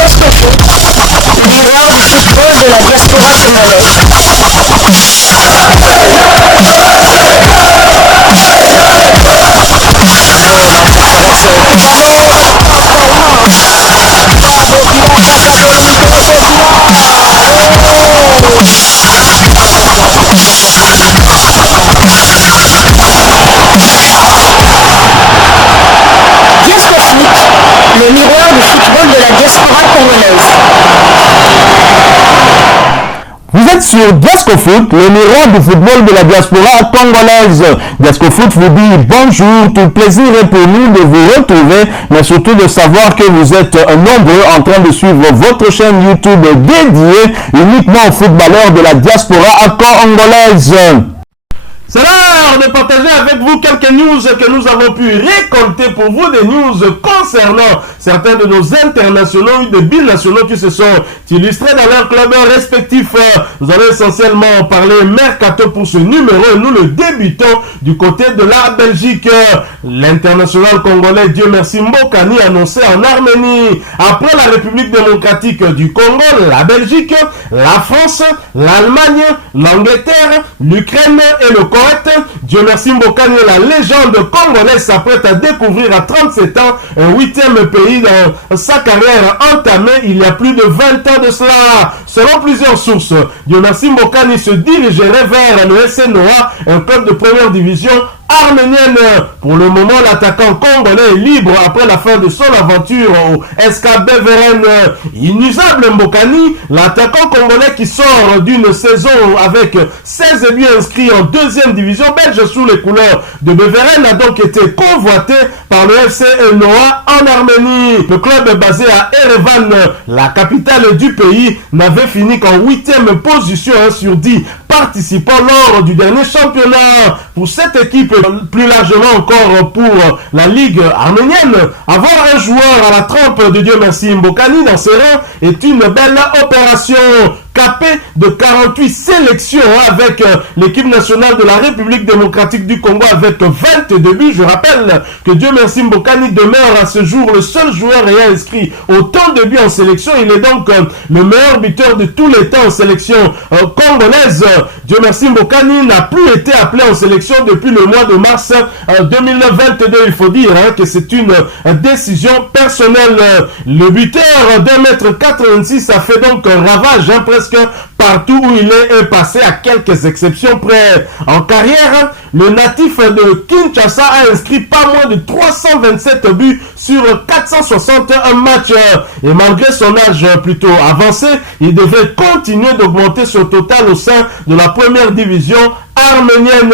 Gasco Foot, leader du football de la diaspora congolaise. Le miroir du football de la diaspora congolaise. Vous êtes sur Gasco Foot, le miroir du football de la diaspora congolaise. Gasco Foot vous dit bonjour, tout plaisir est pour nous de vous retrouver, mais surtout de savoir que vous êtes nombreux en train de suivre votre chaîne YouTube dédiée uniquement aux footballeurs de la diaspora congolaise. C'est l'heure de partager avec vous quelques news que nous avons pu récolter pour vous, des news concernant certains de nos internationaux, des binationaux qui se sont illustrés dans leurs clubs respectifs. Nous allons essentiellement parler mercato pour ce numéro et nous le débutons du côté de la Belgique. L'international congolais, Dieu merci, Mbokani, annoncé en Arménie. Après la République démocratique du Congo, la Belgique, la France, l'Allemagne, l'Angleterre, l'Ukraine et le Koweït, Dieu merci, Mbokani, la légende congolaise, s'apprête à découvrir à 37 ans un 8e pays dans sa carrière entamée il y a plus de 20 ans de cela. Selon plusieurs sources, Dieu merci, Mbokani se dirigerait vers le SC Noah, un club de première division arménienne. Pour le moment, l'attaquant congolais est libre après la fin de son aventure au SK Beveren. Inusable Mbokani, l'attaquant congolais qui sort d'une saison avec 16 buts inscrits en deuxième division belge sous les couleurs de Beveren, a donc été convoité par le FC Noah en Arménie. Le club basé à Erevan, la capitale du pays, n'avait fini qu'en 8e position sur 10 participants lors du dernier championnat. Pour cette équipe, plus largement encore pour la Ligue arménienne, avoir un joueur à la trempe de Dieu merci Mbokani dans ses rangs est une belle opération. Capé de 48 sélections avec l'équipe nationale de la République démocratique du Congo avec 22 buts. Je rappelle que Dieu merci Mbokani demeure à ce jour le seul joueur ayant inscrit autant de buts en sélection. Il est donc le meilleur buteur de tous les temps en sélection congolaise. Dieu merci Mbokani n'a plus été appelé en sélection depuis le mois de mars 2022. Il faut dire que c'est une décision personnelle. Le buteur d'1m86 a fait donc un ravage presque partout où il est passé, à quelques exceptions près. En carrière, le natif de Kinshasa a inscrit pas moins de 327 buts sur 461 matchs. Et malgré son âge plutôt avancé, il devrait continuer d'augmenter son total au sein de la première division arménienne.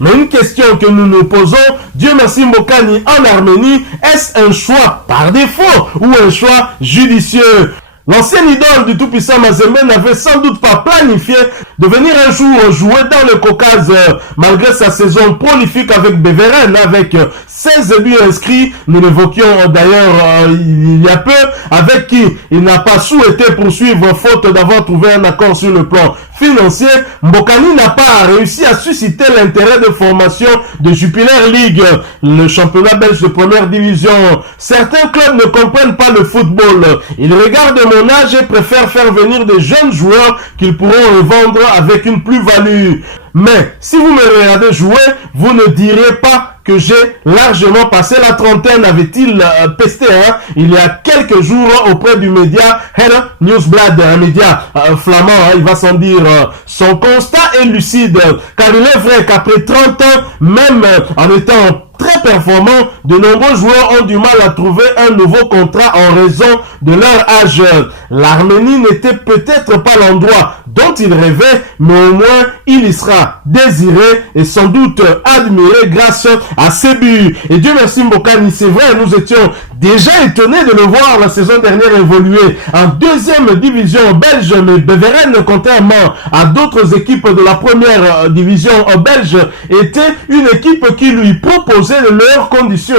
Mais une question que nous nous posons, Dieu merci Mbokani en Arménie, est-ce un choix par défaut ou un choix judicieux? L'ancien idole du tout-puissant Mazembe n'avait sans doute pas planifié de venir un jour jouer dans le Caucase malgré sa saison prolifique avec Beveren, avec 16 buts inscrits. Nous l'évoquions d'ailleurs il y a peu, avec qui il n'a pas souhaité poursuivre faute d'avoir trouvé un accord sur le plan financier. Mbokani n'a pas réussi à susciter l'intérêt de formation de Jupiler League, le championnat belge de première division. Certains clubs ne comprennent pas le football. Ils regardent mon âge et préfèrent faire venir des jeunes joueurs qu'ils pourront revendre avec une plus-value. Mais si vous me regardez jouer, vous ne direz pas que j'ai largement passé la trentaine, avait-il pesté il y a quelques jours auprès du média Her Newsblad, un média flamand, il va sans dire. Son constat est lucide, car il est vrai qu'après 30 ans, même en étant très performants, de nombreux joueurs ont du mal à trouver un nouveau contrat en raison de leur âge. L'Arménie n'était peut-être pas l'endroit dont il rêvait, mais au moins il y sera désiré et sans doute admiré grâce à ses buts. Et Dieu merci Mbokani, c'est vrai, nous étions déjà étonnés de le voir la saison dernière évoluer en deuxième division belge, mais Beveren, contrairement à d'autres équipes de la première division belge, était une équipe qui lui proposait de meilleures conditions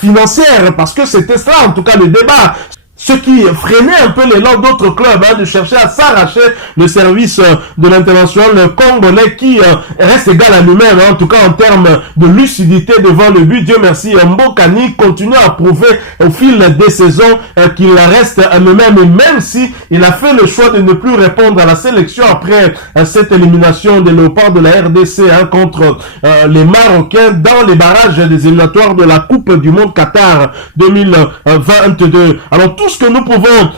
financières, parce que c'était ça en tout cas le débat. ce qui freinait un peu l'élan d'autres clubs de chercher à s'arracher le service de l'international congolais qui reste égal à lui-même, en tout cas en termes de lucidité devant le but. Dieu merci, Mbokani continue à prouver au fil des saisons qu'il reste à lui-même, et même si il a fait le choix de ne plus répondre à la sélection après cette élimination des Léopards de la RDC contre les Marocains dans les barrages des éliminatoires de la Coupe du Monde Qatar 2022. Alors tout ce que nous pouvons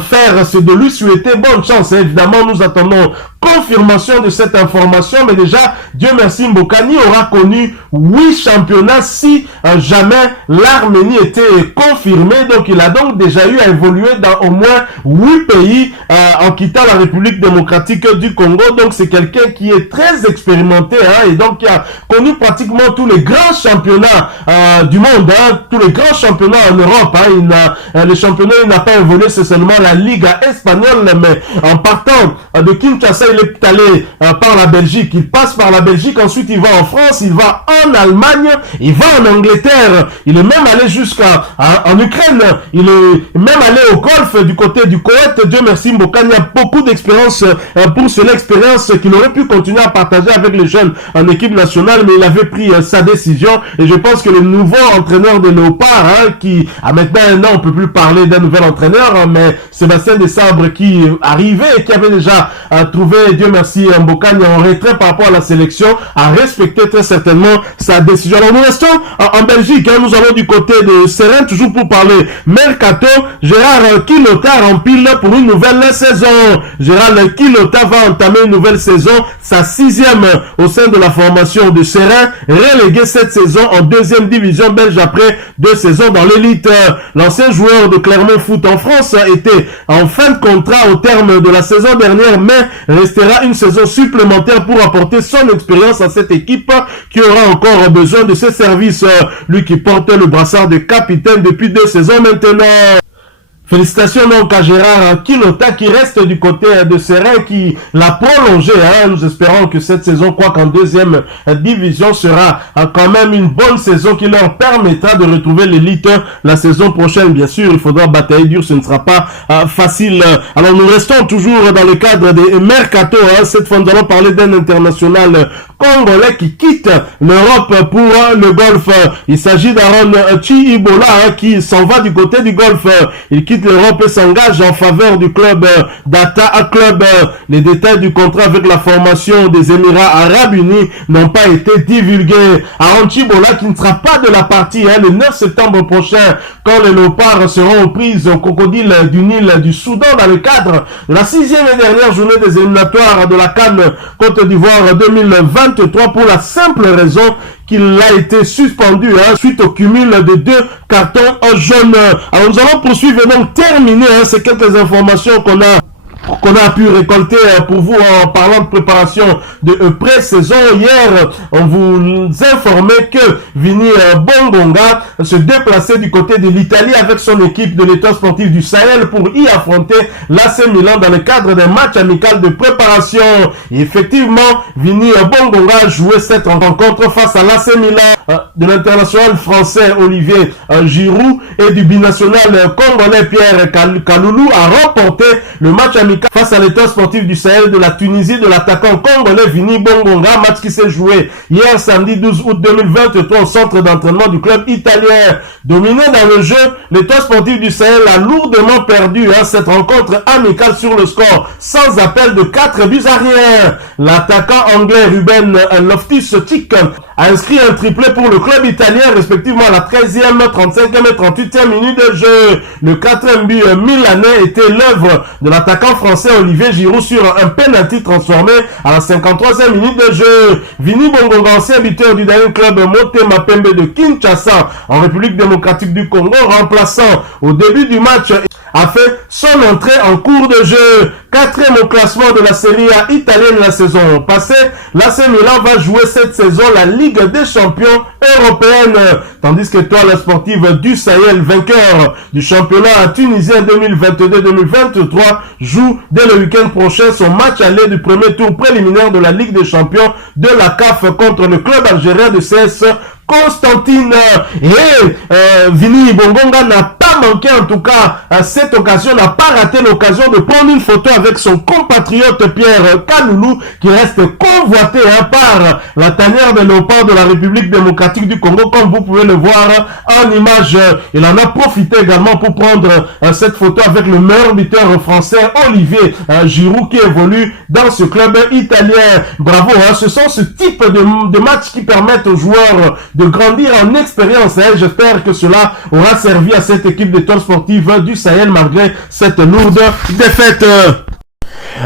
faire, c'est de lui souhaiter bonne chance. Évidemment, nous attendons confirmation de cette information, mais déjà, Dieu merci, Mbokani aura connu 8 championnats si jamais l'Arménie était confirmée. Donc, il a donc déjà eu à évoluer dans au moins 8 pays en quittant la République démocratique du Congo. Donc, c'est quelqu'un qui est très expérimenté et donc qui a connu pratiquement tous les grands championnats du monde, tous les grands championnats en Europe. Les championnats, il n'a pas évolué, c'est seulement la Liga espagnole, mais en partant de Kinshasa, il est allé par la Belgique, il passe par la Belgique, ensuite il va en France, il va en Allemagne, il va en Angleterre, il est même allé jusqu'à en Ukraine, il est même allé au Golfe du côté du Koweït. Dieu merci, Mbokani a beaucoup d'expérience pour cela, expérience qu'il aurait pu continuer à partager avec les jeunes en équipe nationale, mais il avait pris sa décision, et je pense que le nouveau entraîneur des Léopards, qui a maintenant un an, on peut plus parler d'un nouvel entraîneur, mais Sébastien Desabre qui arrivait et qui avait déjà trouvé, Dieu merci, Mbokani en retrait par rapport à la sélection, a respecté très certainement sa décision. Alors nous restons en Belgique, nous allons du côté de Serein, toujours pour parler Mercato. Gérard Quilota rempile pour une nouvelle saison. Gérard Quilota va entamer une nouvelle saison, sa 6e au sein de la formation de Serein, relégué cette saison en 2e division belge après 2 saisons dans l'élite. L'ancien joueur de Clermont Foot en France était en fin de contrat au terme de la saison dernière, mais restera une saison supplémentaire pour apporter son expérience à cette équipe qui aura encore besoin de ses services. Lui qui portait le brassard de capitaine depuis 2 saisons maintenant. Félicitations donc à Gérard Quilota qui reste du côté de Serein, qui l'a prolongé. Nous espérons que cette saison, quoi qu'en 2e division, sera quand même une bonne saison qui leur permettra de retrouver l'élite la saison prochaine. Bien sûr, il faudra batailler dur, ce ne sera pas facile. Alors nous restons toujours dans le cadre des Mercato. Cette fois, nous allons parler d'un international congolais qui quitte l'Europe pour le Golfe. Il s'agit d'Aaron Chiibola qui s'en va du côté du Golfe. Il quitte l'Europe et s'engage en faveur du club Data Club. Les détails du contrat avec la formation des Émirats Arabes Unis n'ont pas été divulgués. Aaron Chiibola qui ne sera pas de la partie le 9 septembre prochain quand les Léopards seront aux prises au crocodile du Nil du Soudan dans le cadre de la 6e et dernière journée des éliminatoires de la CAN Côte d'Ivoire 2023 pour la simple raison qu'il a été suspendu suite au cumul de 2 cartons jaunes. Alors nous allons poursuivre et donc terminer ces quelques informations qu'on a pu récolter pour vous en parlant de préparation de pré-saison. Hier, on vous informait que Vini Bongonga se déplaçait du côté de l'Italie avec son équipe de l'Étoile sportive du Sahel pour y affronter l'AC Milan dans le cadre d'un match amical de préparation. Et effectivement, Vini Bongonga jouait cette rencontre face à l'AC Milan de l'international français Olivier Giroud et du binational congolais Pierre Kaloulou a remporté le match amical face à l'Étoile sportive du Sahel de la Tunisie de l'attaquant congolais Vini Bongonga, match qui s'est joué hier samedi 12 août 2023 au centre d'entraînement du club italien. Dominé dans le jeu, l'Étoile sportive du Sahel a lourdement perdu cette rencontre amicale sur le score sans appel de 4 buts à rien. L'attaquant anglais Ruben Loftus-Cheek a inscrit un triplé pour le club italien, respectivement à la 13e, 35e et 38e minute de jeu. Le 4e but milanais était l'œuvre de l'attaquant français Olivier Giroud sur un penalty transformé à la 53e minute de jeu. Vini Bongonga, ancien buteur du dernier club Motema Pembe de Kinshasa en République démocratique du Congo, remplaçant au début du match, a fait son entrée en cours de jeu. 4e au classement de la Serie A italienne la saison passée, l'AC Milan va jouer cette saison la Ligue des champions européenne, tandis que Étoile sportive du Sahel, vainqueur du championnat tunisien 2022-2023, joue dès le week-end prochain son match aller du premier tour préliminaire de la Ligue des champions de la CAF contre le club algérien de CS Constantine et Vini Bongonga n'a pas manqué en tout cas à cette occasion, n'a pas raté l'occasion de prendre une photo avec son compatriote Pierre Kaloulou qui reste convoité par la tanière de léopard de la République démocratique du Congo, comme vous pouvez le voir en image. Il en a profité également pour prendre cette photo avec le meilleur buteur français Olivier Giroud qui évolue dans ce club italien. Bravo, ce sont ce type de matchs qui permettent aux joueurs de grandir en expérience. J'espère que cela aura servi à cette équipe d'étoiles sportives du Sahel malgré cette lourde défaite.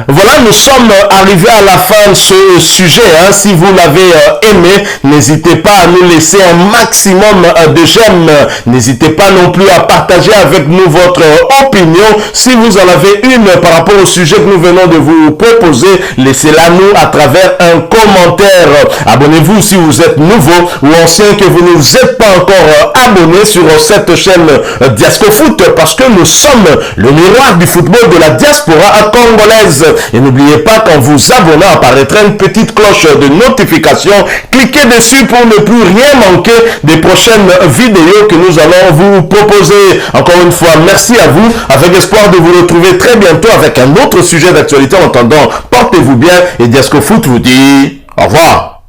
Voilà, nous sommes arrivés à la fin de ce sujet. Si vous l'avez aimé, n'hésitez pas à nous laisser un maximum de j'aime. N'hésitez pas non plus à partager avec nous votre opinion. Si vous en avez une par rapport au sujet que nous venons de vous proposer, laissez-la nous à travers un commentaire. Abonnez-vous si vous êtes nouveau ou ancien que vous ne vous êtes pas encore abonné sur cette chaîne Diasco Foot, parce que nous sommes le miroir du football de la diaspora congolaise. Et n'oubliez pas qu'en vous abonnant apparaîtra une petite cloche de notification. Cliquez dessus pour ne plus rien manquer des prochaines vidéos que nous allons vous proposer. Encore une fois, merci à vous, avec espoir de vous retrouver très bientôt avec un autre sujet d'actualité. En attendant, portez-vous bien et Diasco Foot vous dit au revoir.